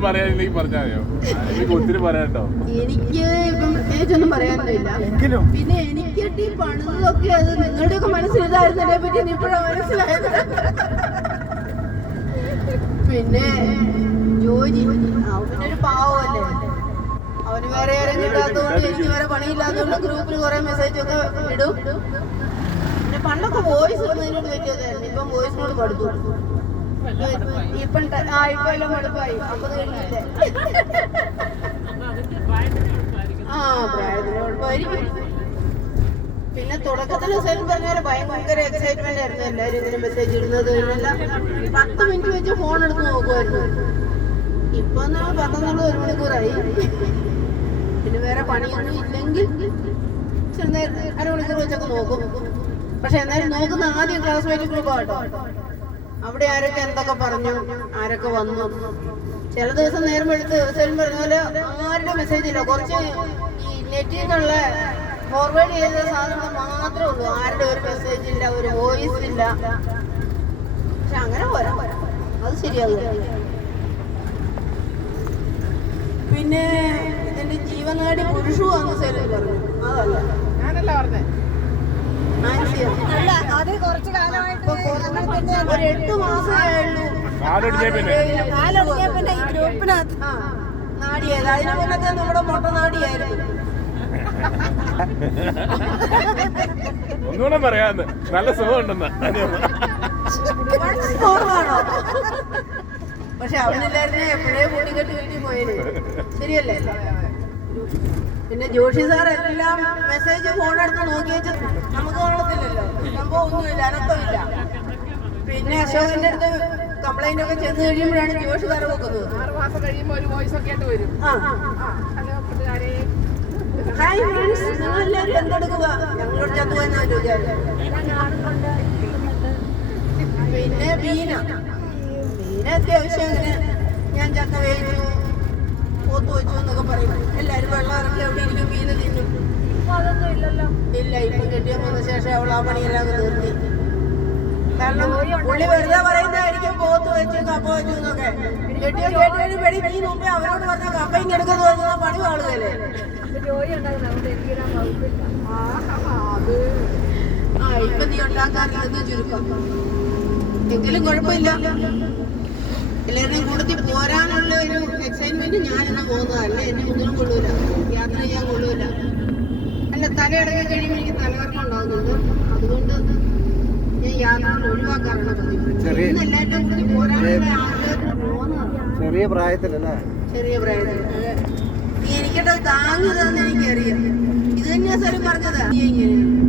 പറയാനില്ലെങ്കിൽ പറഞ്ഞായോ? എനിക്ക് ഒത്തിരി പറയാനുണ്ടോ? എനിക്ക് ഇപ്പം പ്രത്യേകിച്ചൊന്നും പറയാനൊന്നുമില്ല. പിന്നെ എനിക്ക് ഈ പണിതൊക്കെ അത് നിങ്ങളുടെയൊക്കെ മനസ്സിലിതായിരുന്നതിനെ പറ്റി ഇപ്പോഴാണ് മനസ്സിലായത്. പിന്നെ ജോജി അവനൊരു പാവമല്ലേ, അവന് വേറെ ആരും കിട്ടാത്തതുകൊണ്ട് എനിക്ക് വേറെ പണിയില്ലാത്തതുകൊണ്ട് ഗ്രൂപ്പിൽ കുറെ മെസ്സേജ് ഒക്കെ ഇടും. പിന്നെ പണ്ടൊക്കെ വോയിസ് ഇടുന്നതിനോട് വലിയതായിരുന്നു, ഇപ്പം വോയിസ് നോട് പഠിച്ചു. ഇപ്പൊ എല്ലാം മടുപ്പായി. അപ്പൊ കഴിഞ്ഞില്ലേ? പ്രായത്തിന് കുഴപ്പമായിരിക്കും. പിന്നെ തുടക്കത്തിൽ സെയിം പറഞ്ഞാൽ ഭയങ്കര എക്സൈറ്റ്മെന്റ് ആയിരുന്നു എല്ലാവരും ഇതിന് മെസ്സേജ് ഇടുന്നത്. 10 മിനിറ്റ് വെച്ച് ഫോൺ എടുത്ത് നോക്കുമായിരുന്നു. ഇപ്പൊ 1 മണിക്കൂറായി. പിന്നെ വേറെ പണിയൊന്നും ഇല്ലെങ്കിൽ അരമണിക്കൂർ വെച്ചൊക്കെ നോക്കും. പക്ഷെ എന്നാലും നോക്കുന്ന ആദ്യം ക്ലാസ്മേറ്റ് ഗ്രൂപ്പാട്ടോ. അവിടെ ആരൊക്കെ എന്തൊക്കെ പറഞ്ഞു, ആരൊക്കെ വന്നു. ചില ദിവസം നേരം എടുത്ത് സെയിം പറഞ്ഞ പോലെ ആരുടെ മെസ്സേജ് ഇല്ല. കുറച്ച് ഈ നെറ്റിൽ നിന്നുള്ള ഫോർവേഡ് ചെയ്ത സാധനങ്ങൾ മാത്രമേ ഉള്ളൂ. ആരുടെ ഒരു മെസ്സേജ് ഇല്ല, ഒരു വോയിസ് ഇല്ല. പക്ഷെ അങ്ങനെ പോരാ, അത് ശരിയാവില്ല. പിന്നെ ഇതിന്റെ ജീവനാടി പുരുഷുവാന്ന് സെയിം പറഞ്ഞു. അതല്ല ഞാനല്ല പറഞ്ഞേ, ഒരു 8 മാസമായുള്ളൂ നാടിയായത്. അതിനെ മുന്നത്തെ നമ്മുടെ മൊട്ട നാടിയായിരുന്നു. ഒന്നുകൂടെ പറയാന്ന്, നല്ല സുഖമുണ്ടെന്ന്. പക്ഷെ അവനില്ലായിരുന്നേ എപ്പോഴേ കൂട്ടിക്കെട്ടി വീട്ടിൽ പോയത്. ശരിയല്ലേ? പിന്നെ ജോഷി സാർ എല്ലാം മെസ്സേജ് ഫോണെടുത്ത് നോക്കി വെച്ച് നമുക്ക് കാണത്തില്ലല്ലോ, സംഭവം ഒന്നുമില്ല, അനക്കമില്ല. പിന്നെ അശോകന്റെ അടുത്ത് കംപ്ലൈന്റ് ഒക്കെ ചെന്ന് കഴിയുമ്പോഴാണ് ജോഷി സാറ് വെക്കുന്നത്. 6 മാസം കഴിയുമ്പോൾ ഒരു വോയിസ് ഒക്കെ ആയിട്ട് വരും. ഹായ് ഫ്രണ്ട്സ്, നിങ്ങളെല്ലാവരും എന്തെടുക്കുക? ഞങ്ങളോട് ചത്തുപോയെന്നാണ് വിചാരിച്ചത്. പിന്നെ ബീന അത്യാവശ്യം അങ്ങനെ ഞാൻ ചക്ക വേവിച്ചു, പോത്ത് വെച്ചു എന്നൊക്കെ പറയും. എല്ലാവരും വെള്ളം ഇറക്കി അവിടെ ഇരിക്കും, മീന തിന്നും. ഇല്ല, ഇപ്പം കെട്ടിയ വന്ന ശേഷം അവൾ ആ പണിയെല്ലാം നിർത്തി. കാരണം പുള്ളി വെറുതെ പറയുന്നതായിരിക്കും പോത്ത് വെച്ച് കപ്പ വെച്ചു എന്നൊക്കെ. കെട്ടിയ കേട്ടുകഴിഞ്ഞ മീൻ മുമ്പേ അവരോട് പറഞ്ഞ കപ്പയും എടുക്കുന്നത് പറഞ്ഞാൽ പണി വാളുകയല്ലേ. ഇപ്പൊ നീ ഉണ്ടാക്കാറില്ലെന്ന് ചുരുക്കം. എങ്കിലും കുഴപ്പമില്ല, എല്ലാവരുടെയും കൂടത്തിൽ പോരാനുള്ള ഒരു എക്സൈറ്റ്മെന്റ് ഞാനിന്ന് പോകുന്നതല്ല. എന്നെ ഒന്നിനും കൊള്ളൂല, യാത്ര ചെയ്യാൻ കൊള്ളൂല. അല്ല, തലയിടക്കി കഴിയുമ്പോൾ എനിക്ക് തലകർക്കം ഉണ്ടാകുന്നുണ്ട്. അതുകൊണ്ട് ഞാൻ യാത്ര ഒഴിവാക്കാറുണ്ട് പതിവ്. ഇന്ന് എല്ലാവരുടെയും കൂടി പോരാനുള്ള ആഗ്രഹത്തിന് പോകുന്നതാണ്. ചെറിയ പ്രായത്തിലല്ലേ? ചെറിയ പ്രായത്തിൽ നീ എനിക്കിട്ട് താങ്ങുന്നതെന്ന് എനിക്കറിയാം. ഇത് തന്നെയാ സ്ഥലം പറഞ്ഞത്. നീ ഇങ്ങനെയാണ്